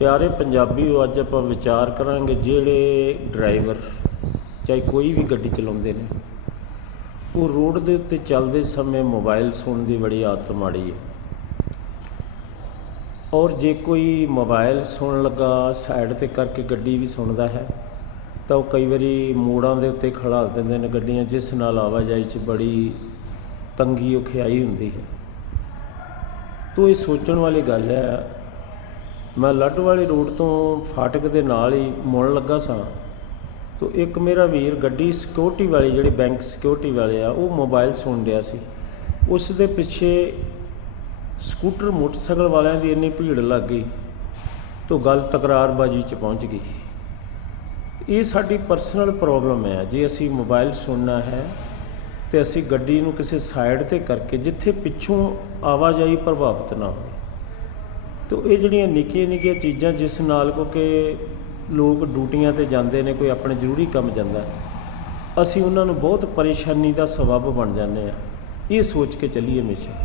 ਪਿਆਰੇ ਪੰਜਾਬੀਓ ਅੱਜ ਆਪਾਂ ਵਿਚਾਰ ਕਰਾਂਗੇ ਜਿਹੜੇ ਡਰਾਈਵਰ ਚਾਹੇ ਕੋਈ ਵੀ ਗੱਡੀ ਚਲਾਉਂਦੇ ਨੇ, ਉਹ ਰੋਡ ਦੇ ਉੱਤੇ ਚੱਲਦੇ ਸਮੇਂ ਮੋਬਾਈਲ ਸੁਣਨ ਦੀ ਬੜੀ ਆਦਤ ਮਾੜੀ ਹੈ। ਔਰ ਜੇ ਕੋਈ ਮੋਬਾਈਲ ਸੁਣਨ ਲੱਗਾ, ਸਾਈਡ ਤੇ ਕਰਕੇ ਗੱਡੀ ਵੀ ਸੁਣਦਾ ਹੈ, ਤਾਂ ਉਹ ਕਈ ਵਾਰੀ ਮੋੜਾਂ ਦੇ ਉੱਤੇ ਖੜਾ ਦਿੰਦੇ ਨੇ ਗੱਡੀਆਂ, ਜਿਸ ਨਾਲ ਆਵਾਜਾਈ 'ਚ ਬੜੀ ਤੰਗੀ ਔਖਿਆਈ ਹੁੰਦੀ ਹੈ। ਤੋ ਇਹ ਸੋਚਣ ਵਾਲੀ ਗੱਲ ਹੈ ਮੈਂ ਲੱਡ ਵਾਲੀ ਰੋਡ ਤੋਂ ਫਾਟਕ ਦੇ ਨਾਲ ਹੀ ਮੁੜਨ ਲੱਗਾ ਸਾਂ। ਤੋ ਇੱਕ ਮੇਰਾ ਵੀਰ ਗੱਡੀ ਸਿਕਿਉਰਿਟੀ ਵਾਲੀ ਜਿਹੜੀ ਬੈਂਕ ਸਿਕਿਉਰਿਟੀ ਵਾਲੇ ਆ, ਉਹ ਮੋਬਾਈਲ ਸੁਣ ਰਿਹਾ ਸੀ। ਉਸ ਦੇ ਪਿੱਛੇ ਸਕੂਟਰ ਮੋਟਰਸਾਈਕਲ ਵਾਲਿਆਂ ਦੀ ਇੰਨੀ ਭੀੜ ਲੱਗ ਗਈ ਤੋ ਗੱਲ ਤਕਰਾਰਬਾਜੀ 'ਚ ਪਹੁੰਚ ਗਈ। ਇਹ ਸਾਡੀ ਪਰਸਨਲ ਪ੍ਰੋਬਲਮ ਹੈ। ਜੇ ਅਸੀਂ ਮੋਬਾਈਲ ਸੁਣਨਾ ਹੈ ਤੇ ਅਸੀਂ ਗੱਡੀ ਨੂੰ ਕਿਸੇ ਸਾਈਡ ਤੇ ਕਰਕੇ ਜਿੱਥੇ ਪਿੱਛੋਂ ਆਵਾਜਾਈ ਪ੍ਰਭਾਵਿਤ ਨਾ ਹੋਵੇ। ਤੋ ਇਹ ਜਿਹੜੀਆਂ ਨਿੱਕੀਆਂ ਨਿੱਕੀਆਂ ਚੀਜ਼ਾਂ ਜਿਸ ਨਾਲ ਕਿਉਂਕਿ ਲੋਕ ਡਿਊਟੀਆਂ ਤੇ ਜਾਂਦੇ ਨੇ, ਕੋਈ ਆਪਣੇ ਜ਼ਰੂਰੀ ਕੰਮ ਜਾਂਦਾ, ਅਸੀਂ ਉਹਨਾਂ ਨੂੰ ਬਹੁਤ ਪਰੇਸ਼ਾਨੀ ਦਾ ਸਬਬ ਬਣ ਜਾਂਦੇ ਆ ਇਹ ਸੋਚ ਕੇ ਚੱਲੀਏ ਹਮੇਸ਼ਾ।